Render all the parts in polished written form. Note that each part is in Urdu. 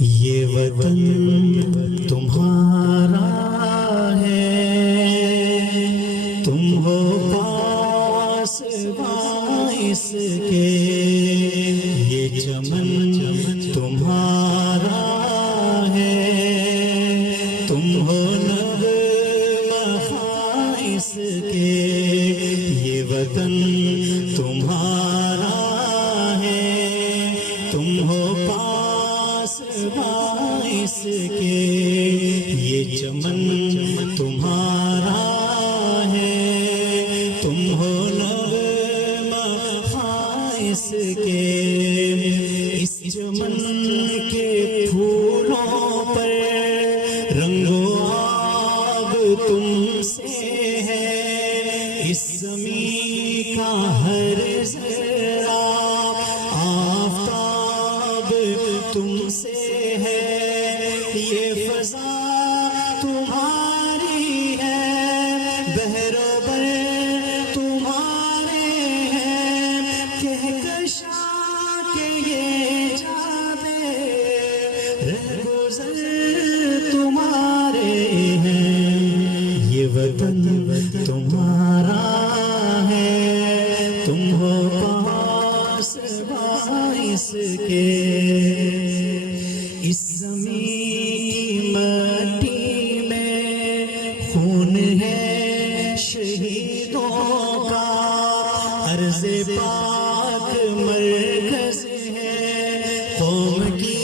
یہ وطن تمہارا ہے، تم ہو پاس باعث کے، یہ چمن تمہارا ہے، تم ہو نغمہ خائص کے، یہ وطن تمہارا ہے، تم ہو پاس باعث کے، یہ چمن تمہارا ہے، تم ہو نغمہ خائص کے، اس چمن کے پھولوں پر رنگ و آب تم سے ہے، اس زمین کا ہر ذرہ آفتاب تم سے ہے، یہ فضا تمہاری ہے، بحر و بر تمہارے ہیں، کہکشاں کے یہ جادے رہگزر تمہارے ہیں، یہ وطن تمہارا ہے، تم ہو پاس باعث کے، اس زمین کی مٹی میں خون ہے شہیدوں کا، عرض پاک مرکز ہے قوم کی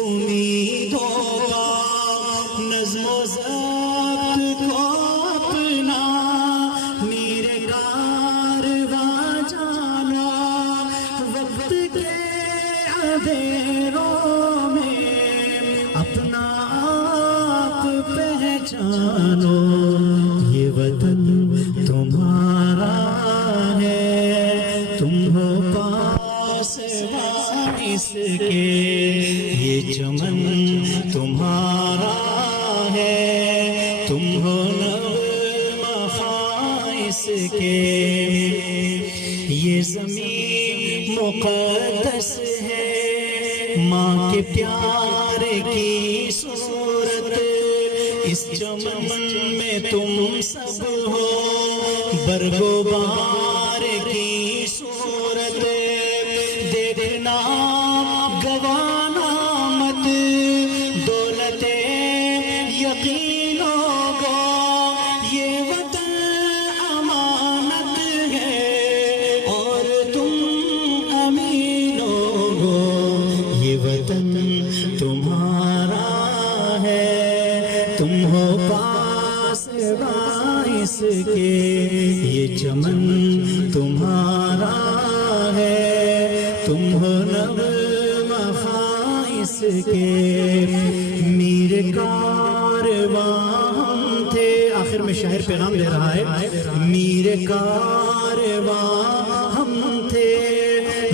امیدوں کا، نظم و ضبط کو اپنا میر کارواں جانا، وقت کے اندھیروں میں اپنا آپ پہچانو، یہ وطن تمہارا ہے، تم ہو پاس باعث کے، یہ چمن تمہارا ہے، تم ہو نغمہ خائص کے، یہ زمین مقدس ہے، ماں کے پیار کی صورت، اس چمن میں تم سب ہو، برگ و بہار کی صورت، دیکھنا گوانا مت دولت یقین ہوگا، یہ وطن امانت ہے اور تم امین ہوگو، یہ وطن تمہارا ہے، تم ہو پاس باعث کے، یہ چمن تمہارا ہے، تم ہو نغمہ خائص کے، میر کارواں ہم تھے، آخر میں شاعر پیغام دے رہا ہے، میر کارواں ہم تھے،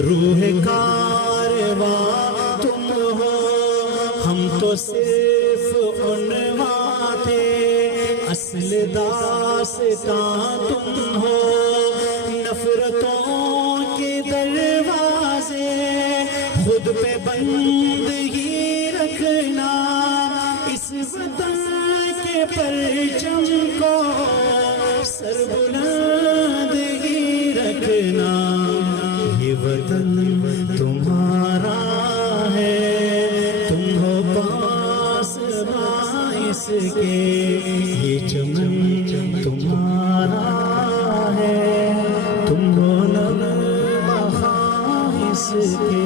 روح کارواں تم ہو، ہم تو صرف عنواں تھے، اصل داستاں تم ہو، نفرتوں کے دروازے خود پہ بند ہی رکھنا، اس وطن کے پرچم کو سر بلند ہی رکھنا، یہ وطن تمہارا ہے، تم ہو پاس باعث کے، یہ چمن تمہارا ہے، تم ہو نغمہ خائص کے۔